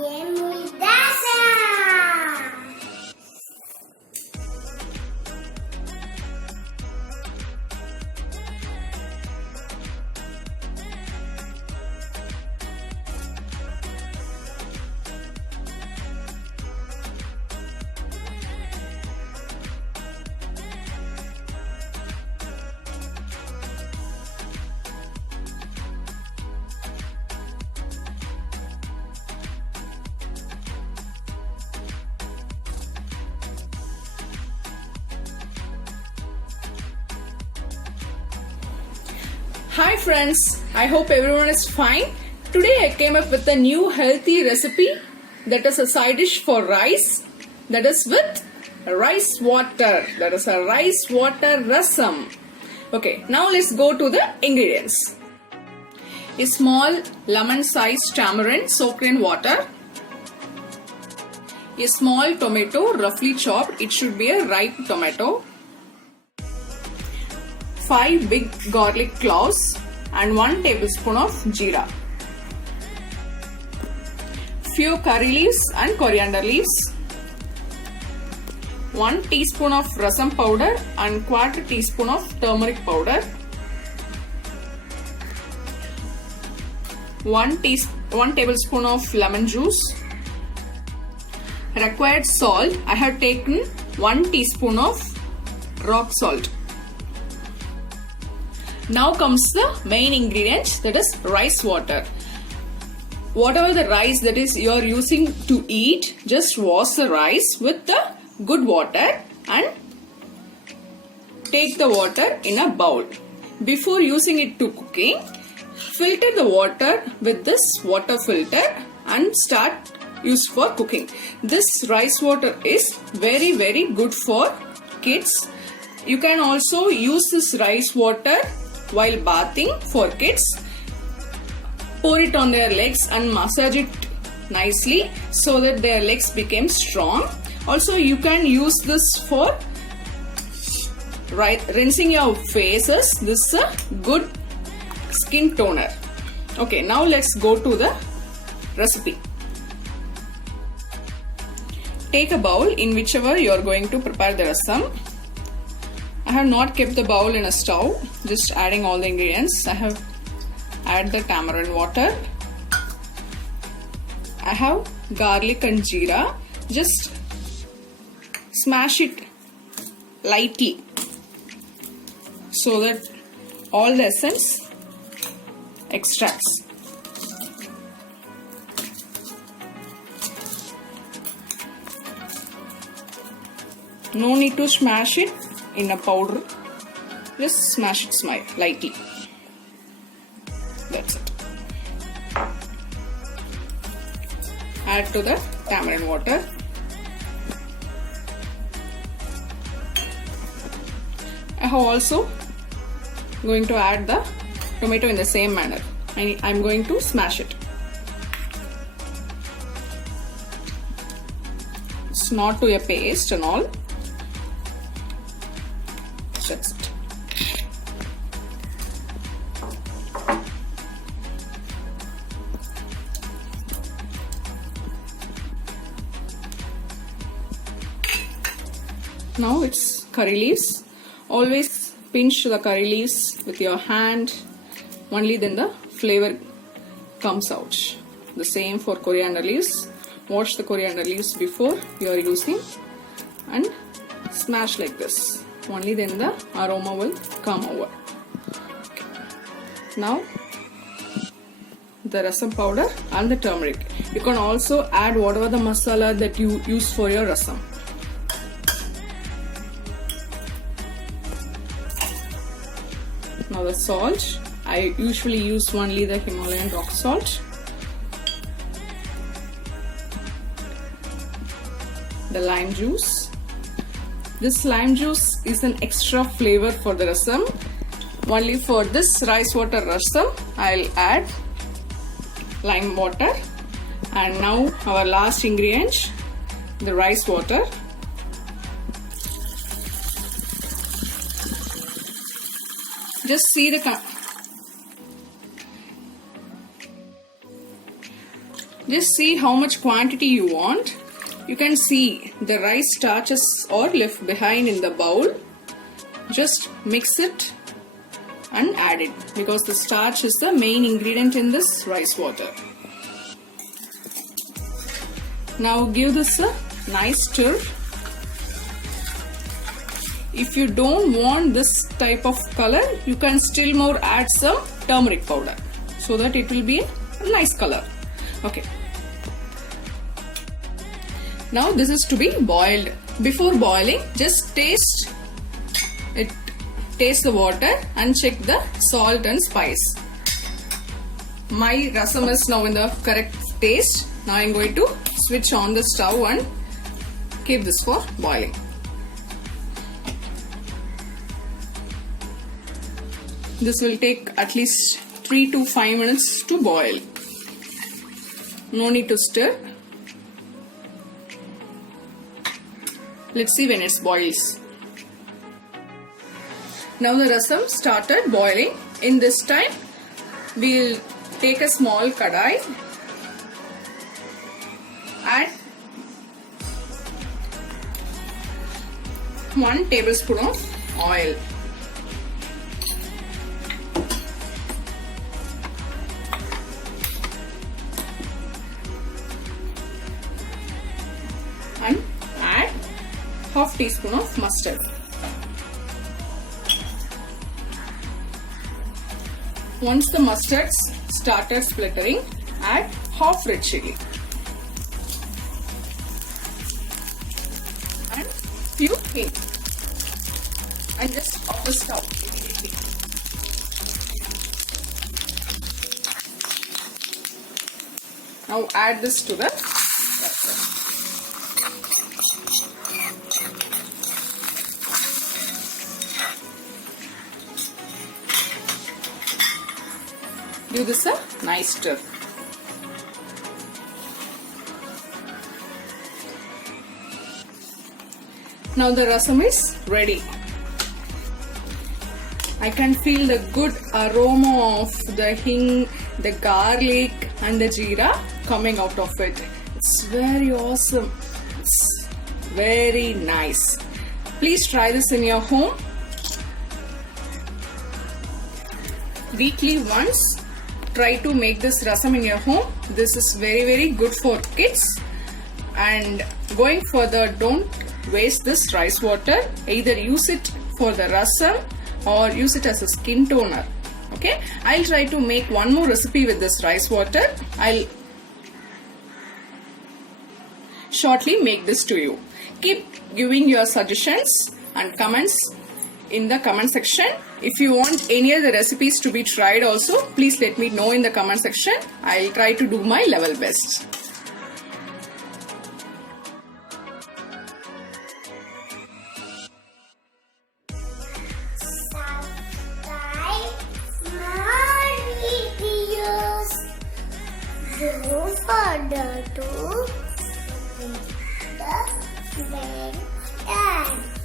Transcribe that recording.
Emudasa. Hi friends, I hope everyone is fine. Today I came up with a new healthy recipe that is a side dish for rice, that is with rice water, that is a rice water rasam. Okay, now let's go to the ingredients. A small lemon sized tamarind soaked in water. A small tomato roughly chopped, it should be a ripe tomato. 5 big garlic cloves and 1 tablespoon of jeera. Few curry leaves and coriander leaves. 1 teaspoon of rasam powder and 1/4 teaspoon of turmeric powder. 1 tablespoon of lemon juice. Required salt, I have taken 1 teaspoon of rock salt. Now comes the main ingredient, that is rice water. Whatever the rice that is you are using to eat, just wash the rice with the good water and take the water in a bowl. Before using it to cooking, filter the water with this water filter and start use for cooking. This rice water is very good for kids. You can also use this rice water while bathing for kids. Pour it on their legs and massage it nicely so that their legs become strong. Also you can use this for rinsing your faces. This is a good skin toner. Okay, now let's go to the recipe. Take a bowl in whichever you are going to prepare the rasam. I have not kept the bowl in a stove, just adding all the ingredients. I have add the tamarind water. I have garlic and jeera. Just smash it lightly so that all the essence extracts. No need to smash it in a powder, just smash it lightly. That's it. Add to the tamarind water. I have also going to add the tomato in the same manner. I'm going to smash it. It's not to a paste and all. That's it. Now it's curry leaves. Always pinch the curry leaves with your hand. Only then the flavor comes out. The same for coriander leaves. Wash the coriander leaves before you are using and smash like this. Only then the aroma will come over. Okay. Now the rasam powder and the turmeric. You can also add whatever the masala that you use for your rasam. Now the salt. I usually use only the Himalayan rock salt. The lime juice. This lime juice is an extra flavor for the rasam. Only for this rice water rasam, I'll add lime water. And now our last ingredient, the rice water. Just see the Just see how much quantity you want. You can see the rice starches are left behind in the bowl. Just mix it and add it because the starch is the main ingredient in this rice water. Now give this a nice stir. If you don't want this type of color, you can still more add some turmeric powder so that it will be a nice color. Okay. Now this is to be boiled. Before boiling, just taste it. Taste the water and check the salt and spice. My rasam is now in the correct taste. Now I am going to switch on the stove and keep this for boiling. This will take at least 3 to 5 minutes to boil. No need to stir. Let's see when it boils. Now the rasam started boiling. In this time, we will take a small kadai, add 1 tablespoon of oil. And add half teaspoon of mustard. Once the mustard started splattering, add half red chili and few hing and just off the stove immediately. Now add this to the rasam. Give this a nice stir. Now the rasam is ready. I can feel the good aroma of the hing, the garlic and the jeera coming out of it. It's very awesome. It's very nice. Please try this in your home. Weekly once, try to make this rasam in your home. This is very good for kids. And going further, don't waste this rice water. Either use it for the rasam or use it as a skin toner. Okay, I'll try to make one more recipe with this rice water. I'll shortly make this to you. Keep giving your suggestions and comments in the comment section. If you want any other recipes to be tried also, please let me know in the comment section. I'll try to do my level best. Subscribe more videos. Don't forget to hit the bell button.